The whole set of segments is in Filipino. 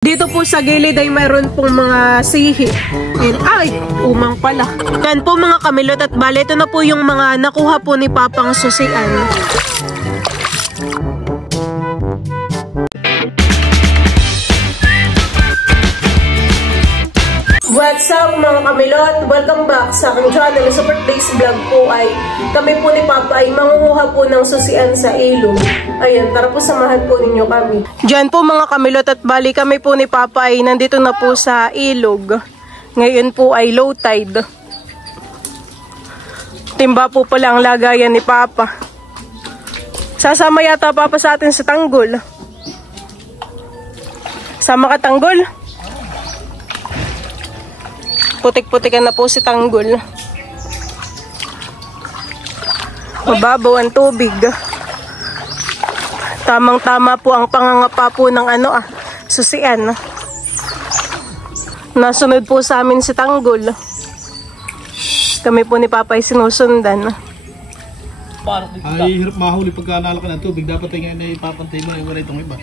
Dito po sa gilid ay mayroon pong mga sihi. Ay, umang pala. Yan po mga kamilot at bale, ito na po yung mga nakuha po ni Papang susian. What's up mga kamilot? Welcome back sa aking channel. Super Days Vlog po ay kami po ni Papa ay mangunguha po ng susian sa ilog. Ayan, tara po samahan po ninyo kami. Diyan po mga kamilot at bali kami po ni Papa ay nandito na po sa ilog. Ngayon po ay low tide. Timba po pala ang lagayan ni Papa. Sasama yata Papa sa atin sa tanggol. Sama ka tanggol? Putik-putikan na po si tanggol. Mababaw ang tubig. Tamang-tama po ang pangangapa po ng susian. Nasunod po sa amin si tanggol. Kami po ni Papa ay sinusundan. Ay, hirap mahuli pagka nalaki ng tubig. Dapat ay ngayon ay papantay mo na yung itong iba.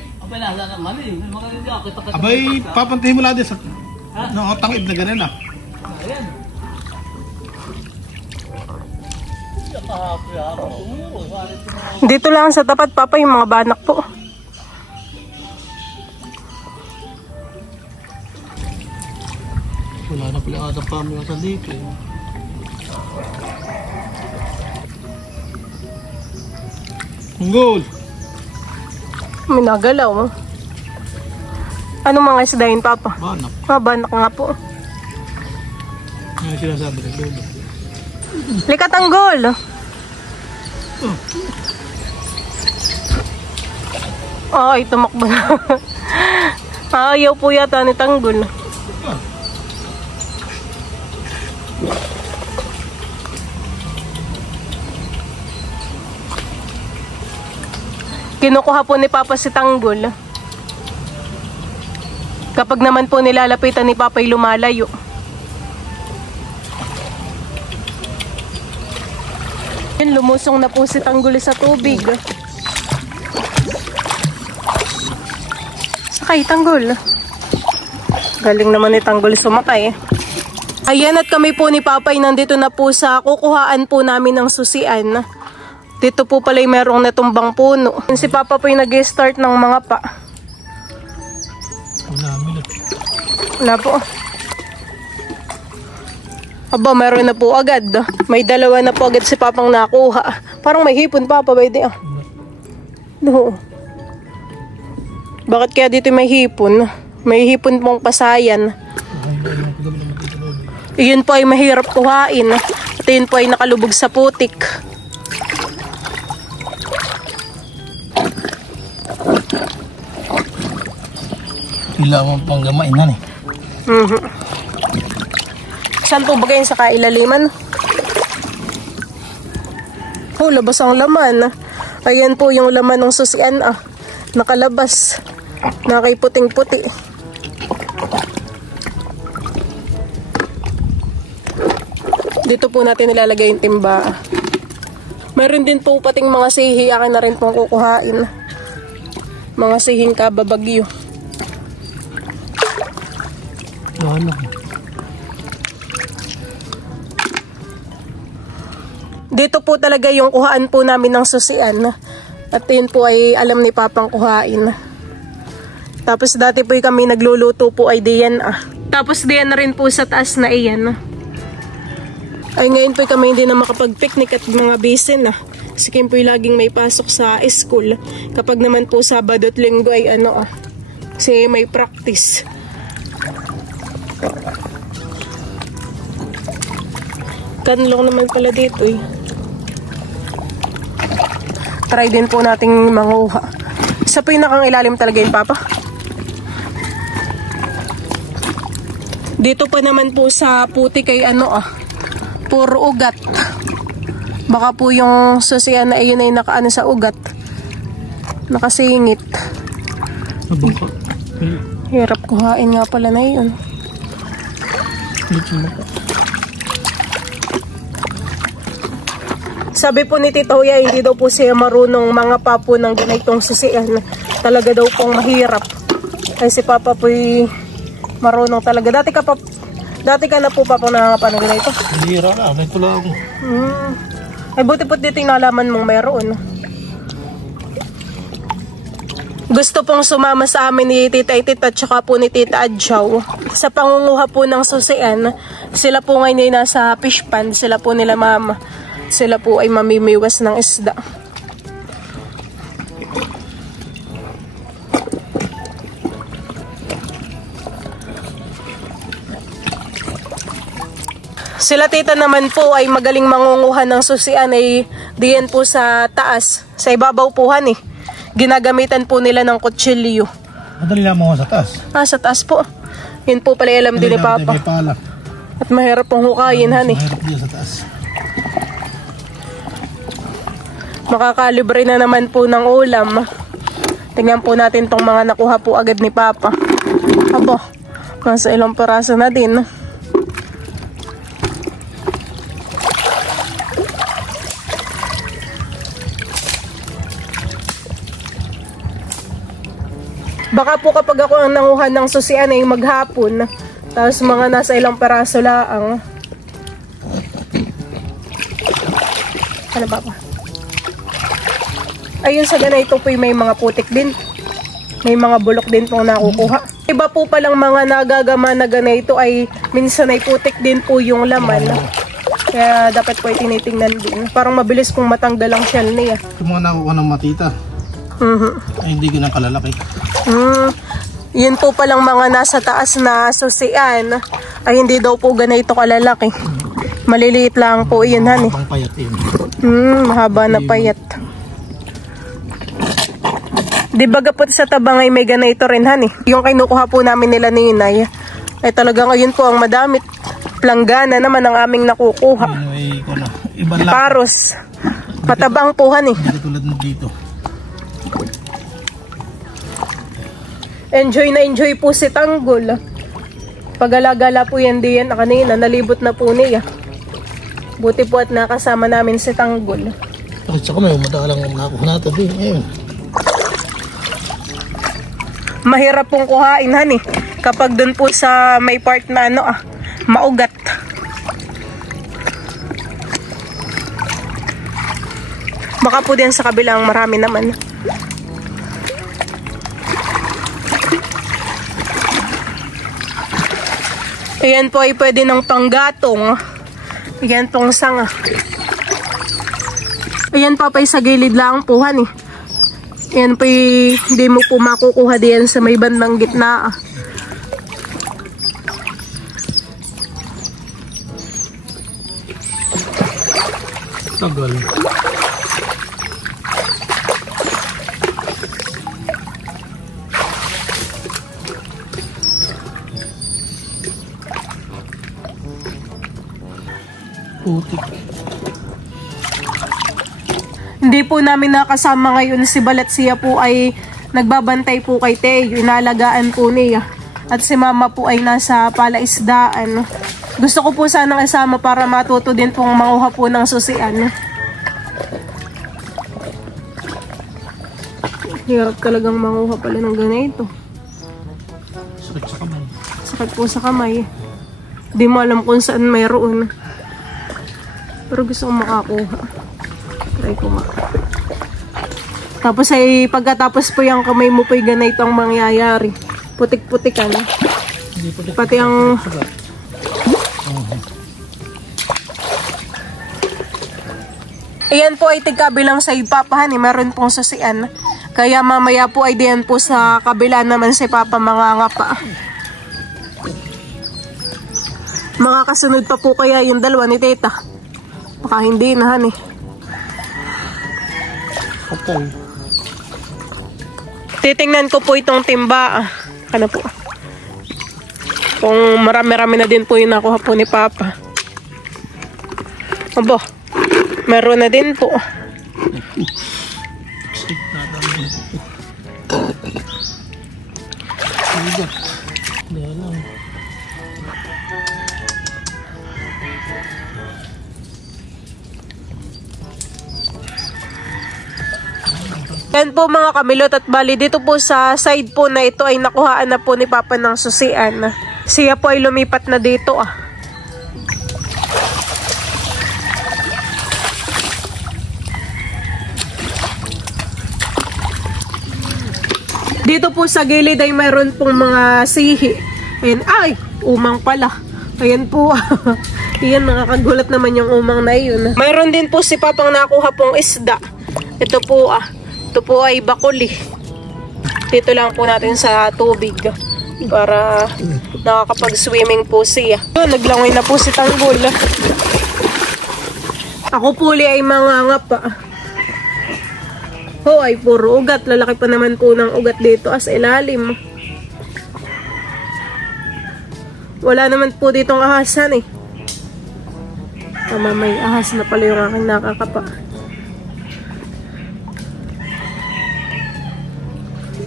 Abay, papantay mo lang din sa tangib na ganun . Dito lang sa tapat Papa yung mga banak po. Wala na pala ata pa mga sa dito. Tunggol! Minagalaw. Anong mga isda yun Papa? Banak. Banak nga po. Ano sinasabi ng lolo? Lika tanggol! Ay, tumakbo na. Ayaw po yata ni tanggol. Kinukuha po ni Papa si tanggol. Kapag naman po nilalapitan ni Papa ay lumalayo. Lumusong na po si tanggol sa tubig. Sakay tanggol. Galing naman ni tanggol sumakay. Ayan, at kami po ni Papa ay nandito na po sa kukuhaan po namin ng susian. Dito po pala ay merong natumbang puno. Si Papa po ay nag-start ng mga pa. Wala po. Aba, meron na po agad. May dalawa na po agad si Papang nakuha. Parang may hipon Papa, pwede No. Bakit kaya dito may hipon? May hipon pong pasayan. Iyon po ay mahirap kuhain. At yun po ay nakalubog sa putik. Kailangan pang gamainan . Saan po ba kayo sa kailaliman? Oh, labas ang laman. Ayan po yung laman ng susian nakalabas. Nakaiputing-puti. Dito po natin nilalagay yung timba. Meron din po pating mga sihi. Akin na rin pong kukuhain. Mga sihing kababagyo. Dito po talaga yung kuhaan po namin ng susian. At yun po ay alam ni Papang kuhain. Tapos dati po kami nagluluto po ay diyan Tapos diyan na rin po sa taas na iyan. Ay ngayon po kami hindi na makapag-picnic at mga bisin Kasi Kim po laging may pasok sa school. Kapag naman po Sabado at Linggo ay kasi may practice. Kanlong naman pala dito Try din po nating manguha. Sa pinakang ilalim talaga yun Papa. Dito pa naman po sa putik ay puro ugat. Baka po yung susian na iyon ay nakaano sa ugat. Nakasingit. Hirap kuhain nga pala na yun. Sabi po ni Tito Huya, hindi daw po siya marunong mga papo ng ganitong susian. Talaga daw pong mahirap. Ay si Papa po'y marunong talaga. Dati ka na po Papa nangangapan ng ganito? Hira na, may tulang. Ay buti po dito yung nalaman mong mayroon. Gusto pong sumama sa amin ni Tita Itit at saka po ni Tita Adjaw sa pangunguha po ng susian. Sila po ngayon ay nasa fish pond. Sila po nila mama. Sila po ay mamimiwas ng isda. Sila tita naman po ay magaling mangunguha ng susian ay diyan po sa taas. Sa ibabaw po eh. Ginagamitan po nila ng kutsilyo. Madali lang mo sa taas. Sa taas po. Yun po pala alam din ni Papa. At mahirap pong hukayin Mahirap din sa taas. Makakalibre na naman po ng ulam. Tingnan po natin tong mga nakuha po agad ni Papa. Abo, nasa ilang peraso na din. Baka po kapag ako ang nanguha ng susian ay maghapon. Tapos mga nasa ilang peraso laang. Ano ba pa? Ayun sa ganito po may mga putik din. May mga bulok din pong nakukuha. Iba po palang mga nagagama na ganito ay minsan ay putik din po yung laman. Kaya dapat po ay tinitingnan din. Parang mabilis pong matanggal ang shell niya. Yung mga nakukuha ng matita. Ay hindi ganang kalalaki. Yun po palang mga nasa taas na susian ay hindi daw po ganito kalalaki. Maliliit lang po yun Mahabang payat yun. Mahaba na payat. Di baga po sa tabang ay may ganito rin Yung kinukuha po namin nila ni Inay ay talagang ayun po ang madamit. Planggana naman ang aming nakukuha. Paros. Matabang po Hindi tulad na dito. Enjoy na enjoy po si Tanggol. Pag-alagala po yan diyan kanina, nalibot na po niya. Buti po at nakasama namin si Tanggol. Bakit sa kamay, madalang nakuha natin din. Ayun. Mahirap pong kuhain kapag dun po sa may part na maugat. Baka po din sa kabilang marami naman. Ayan po ay pwede ng panggatong. Ayan pong sanga. Ayan pa sa gilid lang po Ayan po hindi mo po makukuha diyan sa may bandang gitna. Tagal. Putik. Hindi po namin nakasama ngayon si Balat. Siya po ay nagbabantay po kay Teo. Inalagaan po niya. At si Mama po ay nasa palaisdaan. Gusto ko po sanang isama para matuto din pong manguha po ng susian. Hirap talagang manguha pala ng ganito. Sakit sa kamay. Sakit po sa kamay. Di mo alam kung saan mayroon. Pero gusto kong makakuha. Try ko Tapos ay pagkatapos po yung kamay mo po yung ganito ang mangyayari. Putik-putikan. Pati ang... Ayan po ay tigkabilang sa Papa meron pong susian. Kaya mamaya po ay diyan po sa kabila naman si Papa mangangapa. Mga kasunod pa po kaya yung dalawa ni Teta. Baka hindi na Okay. Titingnan ko po itong timba. Ano po? Kung marami-rami na din po yung nakuha po ni Papa. Abo, meron na din po. Yan po mga kamilot, at bali dito po sa side po na ito ay nakuhaan na po ni Papa ng susian. Siya po ay lumipat na dito Dito po sa gilid ay mayroon pong mga sihi. Ayan, ay, umang pala. Ayan po. Ayan, nakakagulat naman yung umang na yun. Mayroon din po si Papang nakuha pong isda. Ito po ito po ay bakuli. Dito lang po natin sa tubig para nakakapag-swimming po siya. Yun, naglangoy na po si Tanggol. Ako po ay mangangapa. Ay puro ugat. Lalaki pa naman po ng ugat dito as ilalim. Wala naman po ditong ahasan may ahas na pala yung aking nakakapa.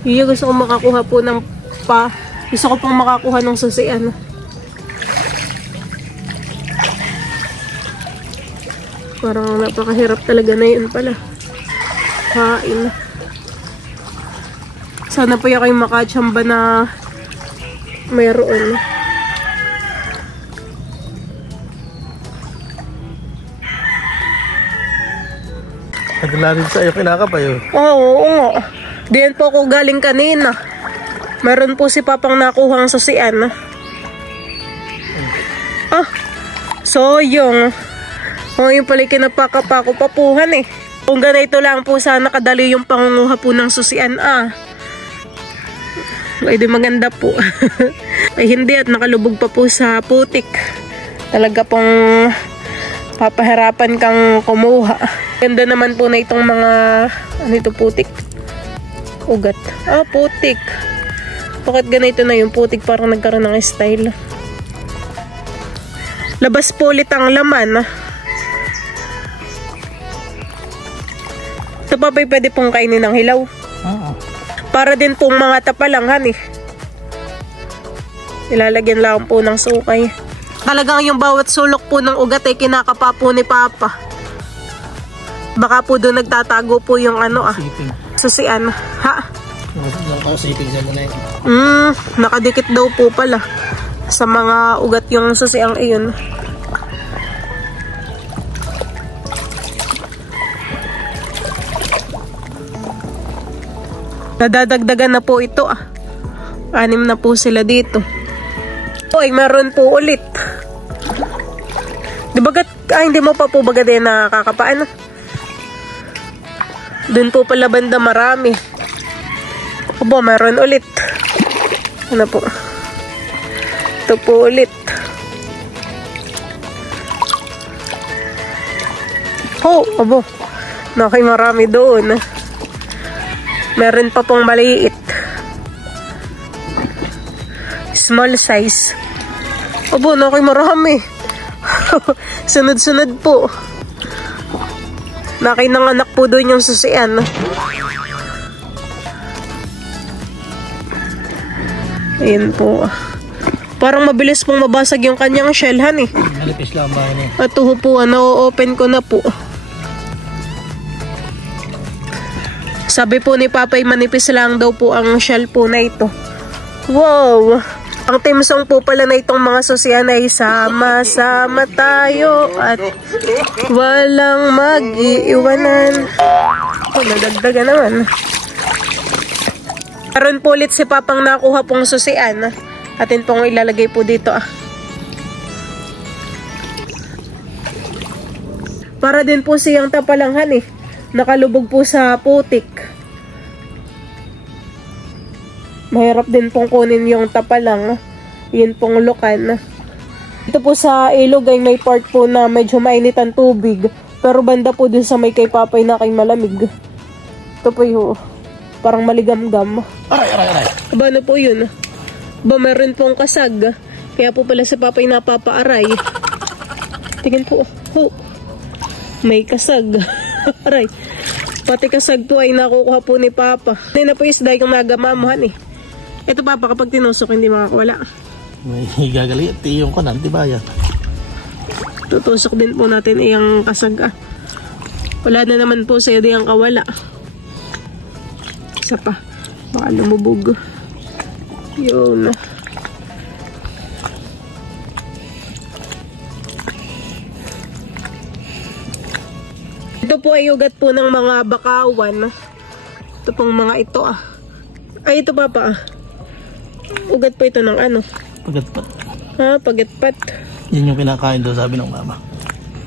Gusto ko makakuha po ng gusto ko pong makakuha ng susian. Parang napakahirap talaga na yun pala. Kain. Sana po yung kayo makachamba na mayroon. Naglalim sa iyo, kinakapa yun. Oo nga. Diyan po ako galing kanina. Meron po si Papang nakuhang susian. Soyong. Yung pala kinapakapakupapuhan Kung ganito lang po sana kadali yung pangunguha po ng susian ay di maganda po. Ay hindi at nakalubog pa po sa putik. Talaga pong papahirapan kang kumuha. Ganda naman po na itong mga putik. Ugat. Putik. Bakit ganito na yung putik? Parang nagkaroon ng style. Labas po ulit ang laman. Ito pa pwede pong kainin ng hilaw. Para din pong mga tapalanghan Ilalagyan lang po ng sukay. Talagang yung bawat sulok po ng ugat ay kinakapa po ni Papa. Baka po doon nagtatago po yung susian. Nakadikit daw po pala sa mga ugat yung susiang iyon. Nadadagdagan na po ito 6 na po sila dito. Meron po ulit. Di bagat, hindi mo pa po baga din nakakapaan. Doon po pala banda marami. Meron ulit. Ano po? Ito po ulit. Nakay marami doon. Meron pa pong maliit. Small size. Nakay marami. Sunod-sunod po. Nakay nanganak po doon yung susian. Ayan po. Parang mabilis pong mabasag yung kanyang shellhan Malipis lang ba yun At po, na-open ko na po. Sabi po ni Papay, manipis lang daw po ang shell po na ito. Wow! Ang team song po pala na itong mga susian ay sama-sama tayo at walang mag-iiwanan. Nadagdagan naman. Karon po ulit si Papang nakuha pong susian. Atin pong ilalagay po dito Para din po siyang tapalanghan Nakalubog po sa putik. Mahirap din pong kunin yung tapalang. Yun pong lukan. Ito po sa ilog ay may part po na medyo mainit ang tubig. Pero banda po dun sa may kay Papay na kay malamig. Ito po yung parang maligamgam. Aray. Ano po yun? Meron pong kasag. Kaya po pala sa Papay napapaaray. Tingin po. May kasag. Aray. Pati kasag po ay nakukuha po ni Papa. Hindi na po isda yung nagamamuhan Ito Papa, kapag tinusok hindi makakawala. May gagali at iyong kanan, diba yan? Tutusok din po natin iyang kasag Wala na naman po sa'yo di ang kawala. isa pa. Baka lumubog. Yun. Ito po ay ugat po ng mga bakawan. Ito pong mga ito ah. Ay, ito papa ah. Ugat po ito ng ano? Pagatpat. Ha, pagatpat. Yan yung kinakain daw, sabi ng mama.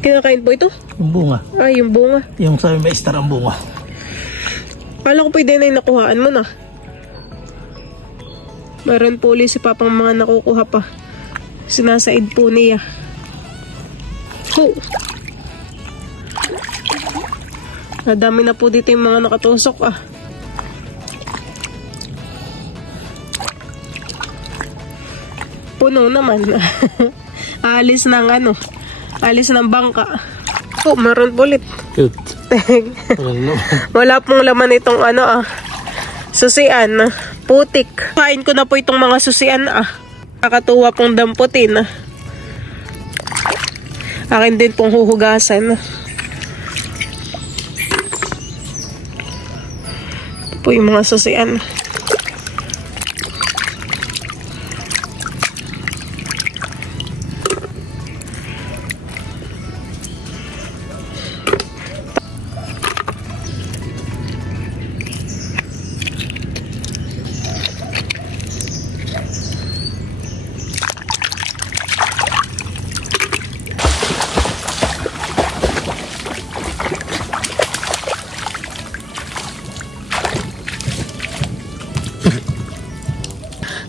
Kinakain po ito? Yung bunga. Ah, yung bunga. Yung sabi may star ang bunga. Kala ko pwede na yung nakuhaan mo na. Meron po ulit si papang mga nakukuha pa. Sinasaid po niya. Ho! Nadami na po dito yung mga nakatusok ah. Puno naman. Alis ng ano. Alis ng bangka. Oh, meron po ulit. Cute. Wala pong laman itong ano ah. Susian. Putik. Kain ko na po itong mga susian ah. Nakakatuwa pong damputin ah. Akin din pong huhugasan. Ito po yung mga susian.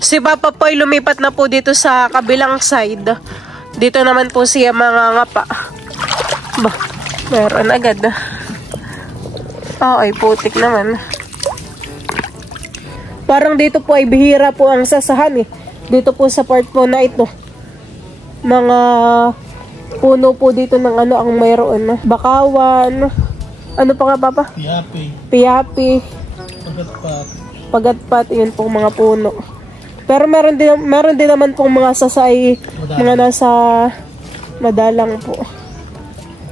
Si Papa po ay lumipat na po dito sa kabilang side. Dito naman po siya mga ngapa. Ba, meron agad. Ay putik naman. Parang dito po ay bihira po ang sasahan eh. Dito po sa part po na ito. Mga puno po dito ng ano ang mayroon. Bakawan. Ano pa nga Papa? Piyapi. Piyapi. Pagatpat. Pagatpat. Yun pong mga puno. Pero meron din naman pong mga sasay, mga nasa madalang po.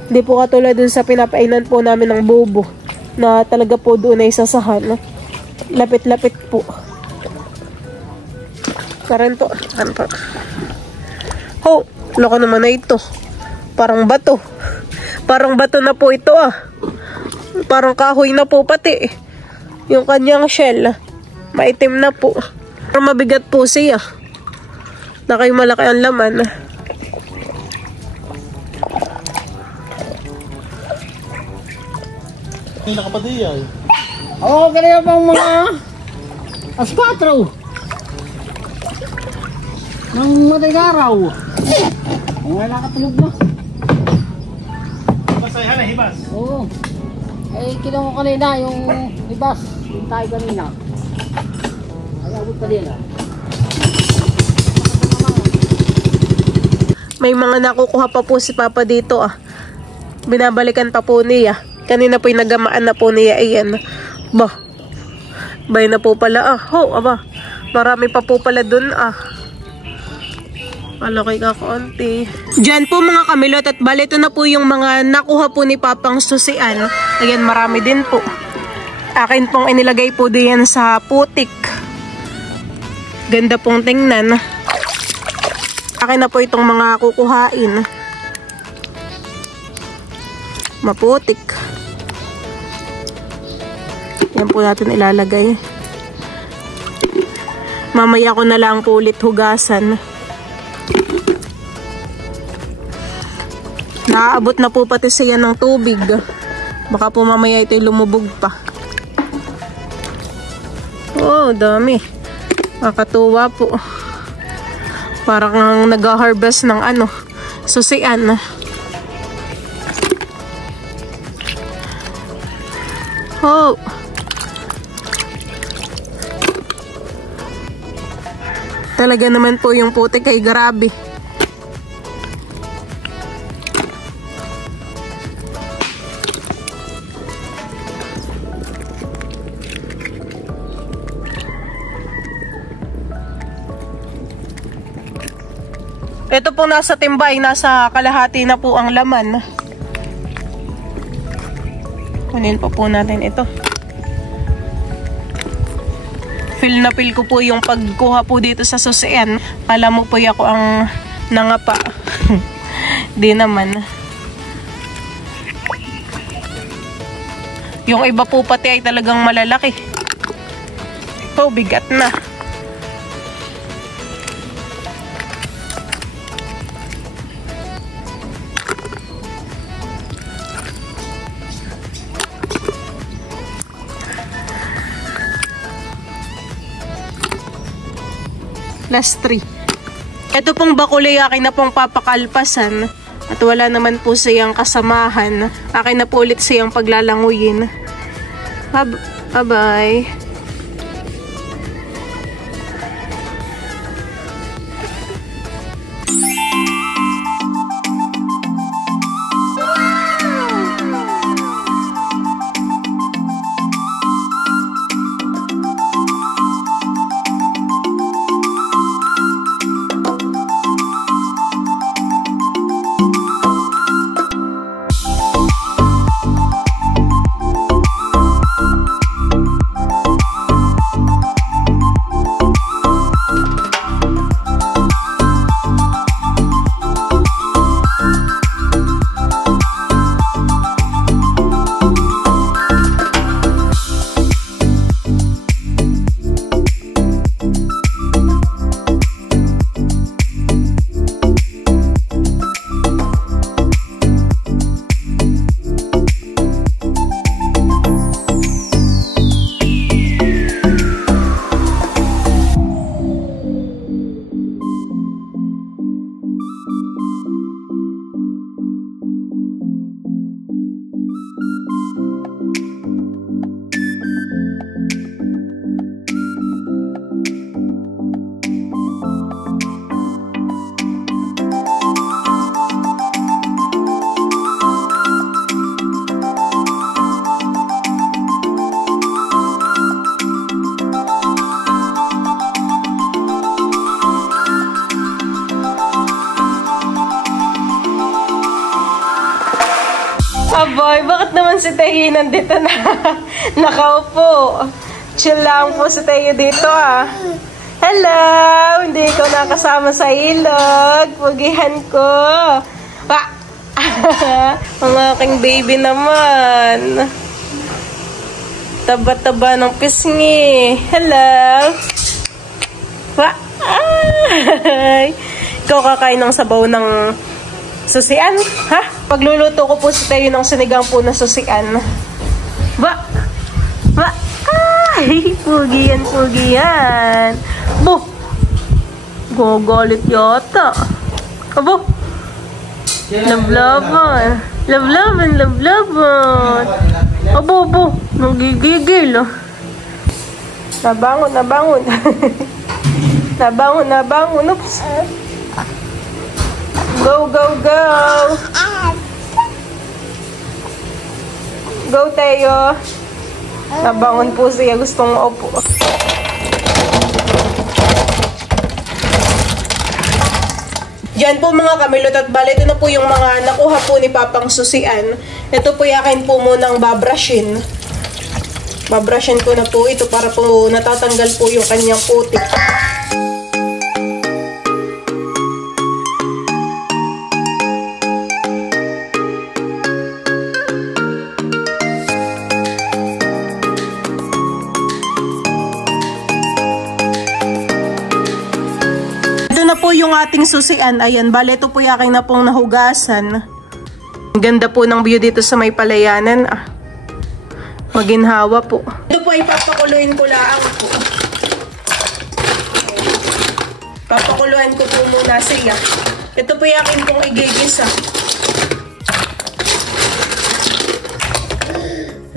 Hindi po katulad dun sa pinapainan po namin ng bubo na talaga po doon ay sasahan. Lapit-lapit po. Karan po. Ho, loko naman na ito. Parang bato. Parang bato na po ito ah. Parang kahoy na po pati. Yung kanyang shell. Maitim na po. Pero mabigat po siya. Nakay malaki ang laman. May nakapadiyaw. Oo, kaya pang mga aspatro. Nang matigaraw. Mga nakatulog na. Masayahan na hibas. Oo. Eh, kinuha ko kanina yung ibas. Yung tayo kanina. Ayabot pa din ah. May mga nakukuha pa po si Papa dito ah. Binabalikan pa po niya. Kanina po yung nagamaan na po niya. Ayan. Bah. Bay na po pala ah. Ho, aba. Marami pa po pala dun ah. Malaki ka konti. Diyan po mga kamilot at bali ito na po yung mga nakuha po ni Papang susian. Ayan, marami din po. Akin pong inilagay po diyan sa putik. Ganda pong tingnan. Akin na po itong mga kukuhain. Maputik. Yan po natin ilalagay. Mamaya ko na lang po ulit hugasan. Naaabot na po pati siya ng tubig. Baka po mamaya ito'y lumubog pa. Oh, dami. Nakakatuwa po. Parang nag-harvest ng ano, susian. Oh. Talaga naman po yung putik ay grabe. Ito pong nasa timbay, nasa kalahati na po ang laman. Kunin po natin ito. Feel na feel ko po yung pagkuha po dito sa susian. Kala mo po ako ang nangapa. Di naman. Yung iba po pati ay talagang malalaki. Ito, bigat na. Last 3. Ito pong bakulay akin na pong papakalpasan. At wala naman po siyang kasamahan. Akin na po ulit siyang paglalanguyin. Bye-bye. Aboy, bakit naman si Tayo nandito na? Nakaupo. Chill lang po si Tayo dito ah. Hello! Hindi ko nakasama sa ilog. Pugihan ko. Ang aking baby naman. Taba-taba ng pisngi. Hello! Ikaw kakain ng sabaw ng susian? Ha? Pagluluto ko po si Tayo ng sinigang po na susian. Ay, pugi yan. Bo! Gogolit yata. Abo! Love-laban. Abo. Nagigigil. Nabangon. Nabangon. Oops. Go. Go, Tayo. Nabangon po siya. Gustong maupo. Diyan po mga kamilot at bale. Ito na po yung mga nakuha po ni Papang Susian. Ito po yakin po munang babrushin. Babrushin ko na po ito para po natatanggal po yung kanyang putik. Po yung ating susian. Ayan, bale ito po yaking na pong nahugasan. Ang ganda po ng view dito sa may palayanan. Maginhawa po. Ito po ay papakuluin ko lang po. Papakuluin ko po muna siya. Ito po yaking pong igigisa.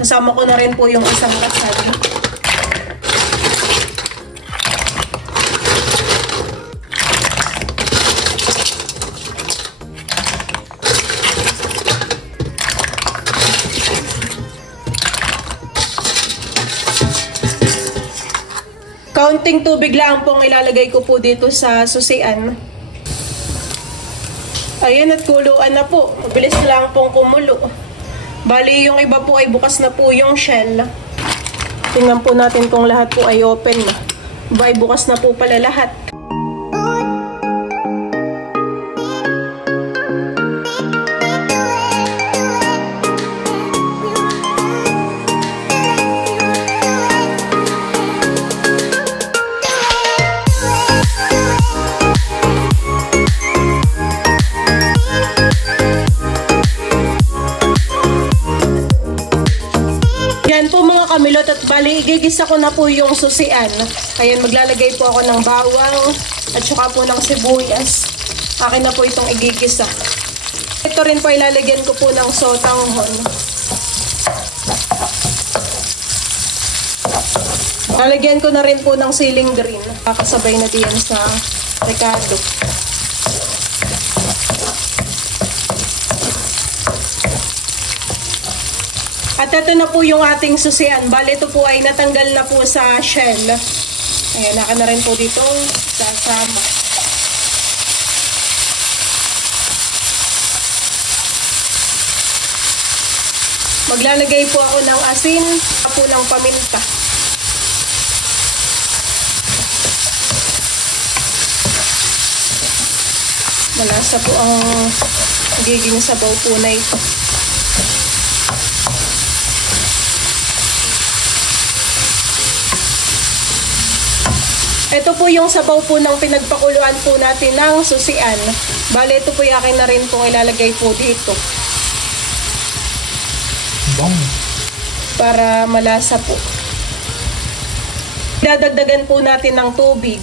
Nasama ko na rin po yung isang kasal. Kaunting tubig lang pong ilalagay ko po dito sa susian. Ayan, at kuluan na po. Mabilis lang pong kumulo. Bali, yung iba po ay bukas na po yung shell. Tingnan po natin kung lahat po ay open na. Bye, bukas na po pala lahat. Yan po mga kamilot, at bali igigisa ko na po yung susian. Ayan, maglalagay po ako ng bawang at saka po ng sibuyas. Akin na po itong igigisa. Ito rin po ilalagyan ko po ng sotanghon. Lalagyan ko na rin po ng siling green. Kakasabay na diyan sa recado. At ito na po yung ating susian. Bale, ito po ay natanggal na po sa shell. Ayan, naka na rin po dito sasama. Maglalagay po ako ng asin at po ng paminta. Malasa po ang giging sabaw po na ito. Ito po yung sabaw po ng pinagpakuluan po natin ng susian. Bale, ito po yung akin na rin po ilalagay po dito. Bong. Para malasa po. Dadagdagan po natin ng tubig.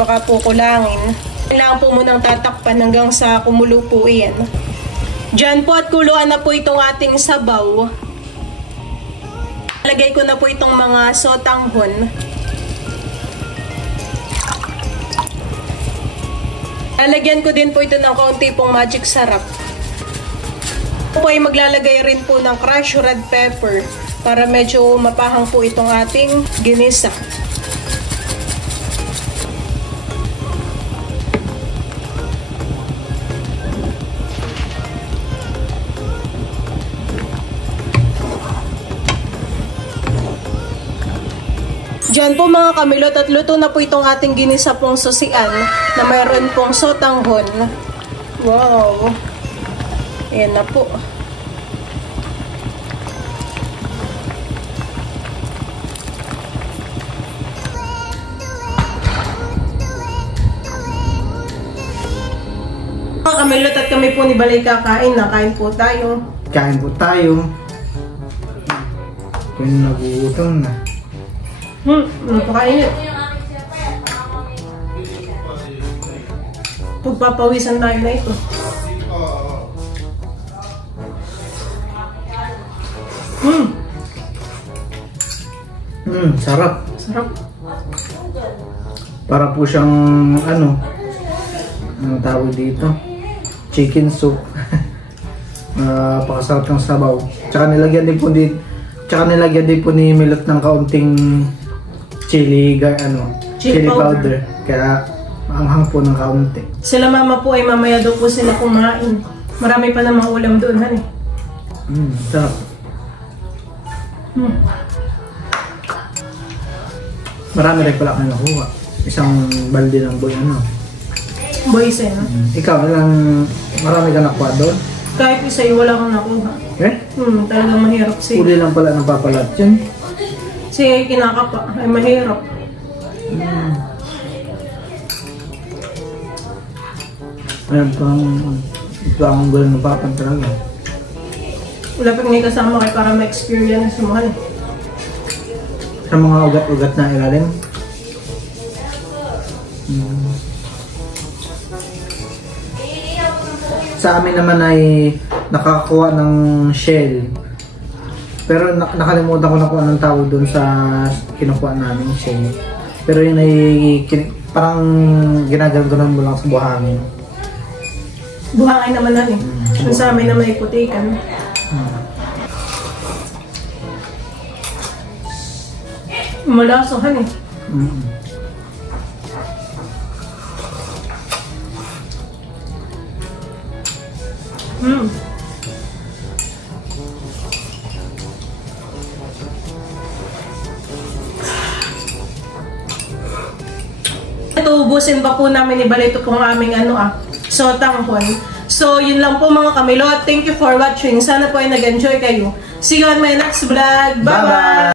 Baka po kulangin. Kailangan po munang tatakpan hanggang sa kumulo po yan. Diyan po at kuluan na po itong ating sabaw. Lagay ko na po itong mga sotanghon. Lalagyan ko din po ito ng kaunti pong magic sarap. Po ay maglalagay rin po ng crushed red pepper para medyo mapahang po itong ating ginisa. Diyan po mga kamilot, at luto na po itong ating ginisa pong susian na mayroon pong sotanghon. Wow! Ayan na po. Mga kamilot, at kami po ni Balay kakain na. Kain po tayo. Kain po tayo. Kung nagugutom na. Napakainit. Pagpapawisan tayo na ito. Sarap. Sarap. Para po siyang ano tawag dito? Chicken soup. Pakasarap ng sabaw. Tsaka nilagyan din po ni Milot ng kaunting chili powder. Kaya maanghang po ng kaunti. Sila mama po ay mamaya daw po sila kumain. Marami pa namang ulam doon, hani. Sarap. Marami rin pala kayo nakuha. Isang balde ng Boys eh, no? Ikaw, marami ka nakuha doon? Kahit isa wala kang nakuha. Talagang mahirap siya. Uli lang pala ng papalat yun. Siya kinakapa, ay mahirap. Ayan ito ang gulang ng papan talaga. Wala pa nga kasama kayo para ma-experience mo. Sa mga ugat-ugat na ilalim. Sa amin naman ay nakakuha ng shell. Pero nakalimutan ko na kung anong tawag doon sa kinukuha namin shell. Pero yun ay parang ginaganon mo lang sa buhangin. Buhangin naman na eh. Sa amin naman ay putikan. Malasahan eh. tubusin pa po namin ibalito pong aming sotanghon. So, yun lang po mga kamilo. Thank you for watching. Sana po ay nag-enjoy kayo. See you on my next vlog. Bye-bye!